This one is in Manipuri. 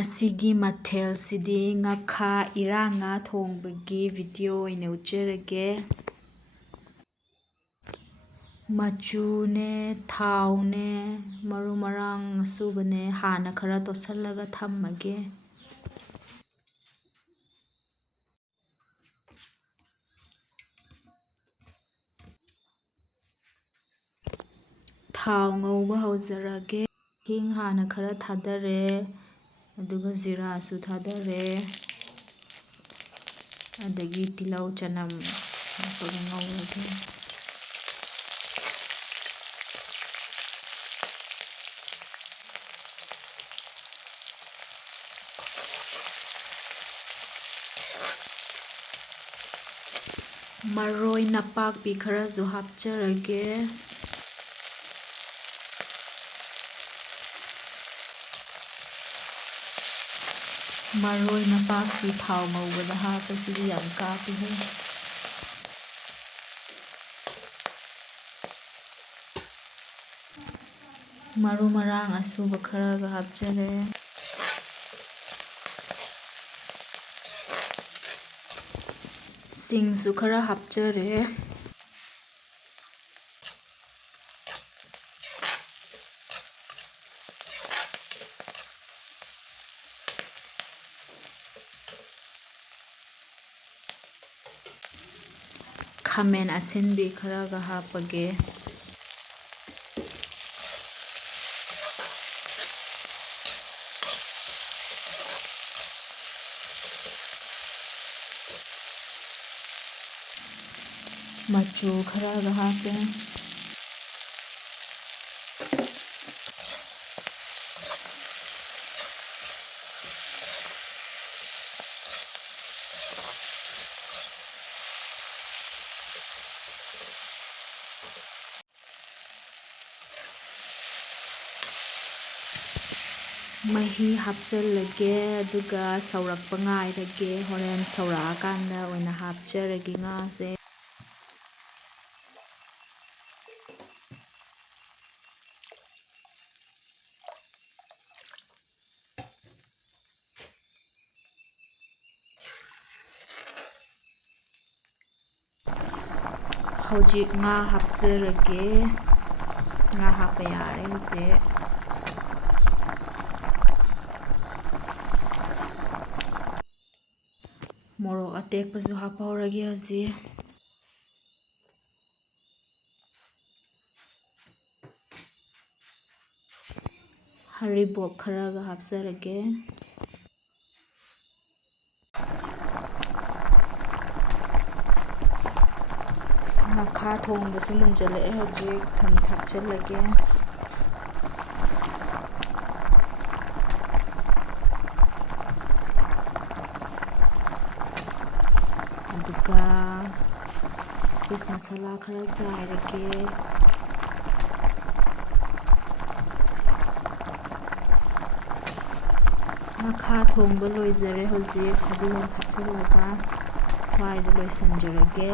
ꯉꯁꯤꯒꯤ ꯃꯊꯦꯜꯁꯤꯗꯤ ꯉꯥꯈꯥ ꯏꯔꯥꯡꯉꯥ ꯊꯣꯡꯕꯒꯤ ꯚꯤꯗꯤꯑꯣ ꯑꯣꯏꯅ ꯎꯠꯆꯔꯒꯦ꯫ ꯃꯆꯨꯅꯦ, ꯊꯥꯎꯅꯦ, ꯃꯔꯨ ꯃꯔꯥꯡ ꯑꯁꯨꯕꯅꯦ ꯍꯥꯟꯅ ꯈꯔ ꯇꯣꯠꯁꯜꯂꯒ ꯊꯝꯃꯒꯦ꯫ ꯊꯥꯎ ꯉꯧꯕ ꯍꯧꯖꯔꯒꯦ꯫ ꯍꯤꯡ ꯍꯥꯟꯅ ꯈꯔ ꯊꯥꯗꯔꯦ, ꯑꯗꯨꯒ ꯖꯤꯔꯥꯁꯨ ꯊꯥꯗꯔꯦ, ꯑꯗꯒꯤ ꯇꯤꯜꯍꯧ ꯆꯅꯝ ꯍꯥꯞꯄꯒ ꯉꯧꯔꯒꯦ꯫ ꯃꯔꯣꯏ ꯅꯄꯥꯛꯄꯤ ꯈꯔꯁꯨ ꯍꯥꯞꯆꯔꯒꯦ꯫ ꯃꯔꯣꯏ ꯅꯄꯥꯛꯄꯤ ꯊꯥꯎ ꯉꯧꯕꯗ ꯍꯥꯞꯄꯁꯤꯗꯤ ꯌꯥꯝ ꯀꯥꯞꯄꯤꯍꯦ꯫ ꯃꯔꯨ ꯃꯔꯥꯡ ꯑꯁꯨꯕ ꯈꯔꯒ ꯍꯥꯞꯆꯔꯦ꯫ ꯁꯤꯡꯁꯨ ꯈꯔ ꯍꯥꯞꯆꯔꯦ꯫ ꯈꯥꯃꯦꯟ ꯑꯁꯤꯟꯕꯤ ꯈꯔꯒ ꯍꯥꯞꯄꯒꯦ꯫ ꯃꯆꯨ ꯈꯔꯒ ꯍꯥꯞꯄꯦ꯫ ꯃꯍꯤ ꯍꯥꯞꯆꯜꯂꯒꯦ, ꯑꯗꯨꯒ ꯁꯧꯔꯛꯄ ꯉꯥꯏꯔꯒꯦ꯫ ꯍꯣꯔꯦꯟ ꯁꯧꯔꯛꯑꯀꯥꯟꯗ ꯑꯣꯏꯅ ꯍꯥꯞꯆꯔꯒꯦ ꯉꯥꯁꯦ꯫ ꯍꯧꯖꯤꯛ ꯉꯥ ꯍꯥꯞꯆꯔꯒꯦ꯫ ꯉꯥ ꯍꯥꯞꯄ ꯌꯥꯔꯦ ꯍꯧꯖꯤꯛ꯫ ꯃꯣꯔꯣꯛ ꯑꯇꯦꯛꯄꯁꯨ ꯍꯥꯞꯍꯧꯔꯒꯦ ꯍꯧꯖꯤꯛ꯫ ꯍꯔꯤꯕꯣꯞ ꯈꯔꯒ ꯍꯥꯞꯆꯔꯒꯦ꯫ ꯉꯥꯈꯥ ꯊꯣꯡꯕꯁꯨ ꯃꯨꯟꯖꯜꯂꯛꯑꯦ ꯍꯧꯖꯤꯛ ꯊꯨꯝ ꯊꯥꯛꯆꯜꯂꯒꯦ꯫ ꯑꯗꯨꯒ ꯐꯤꯁ ꯃꯁꯥꯂꯥ ꯈꯔ ꯆꯥꯏꯔꯒꯦ꯫ ꯉꯥꯈꯥ ꯊꯣꯡꯕ ꯂꯣꯏꯖꯔꯦ ꯍꯧꯖꯤꯛ ꯐꯗꯤꯒꯣꯝ ꯊꯥꯛꯆꯤꯜꯂꯒ ꯁ꯭ꯋꯥꯏꯗ ꯂꯣꯏꯁꯤꯟꯖꯔꯒꯦ꯫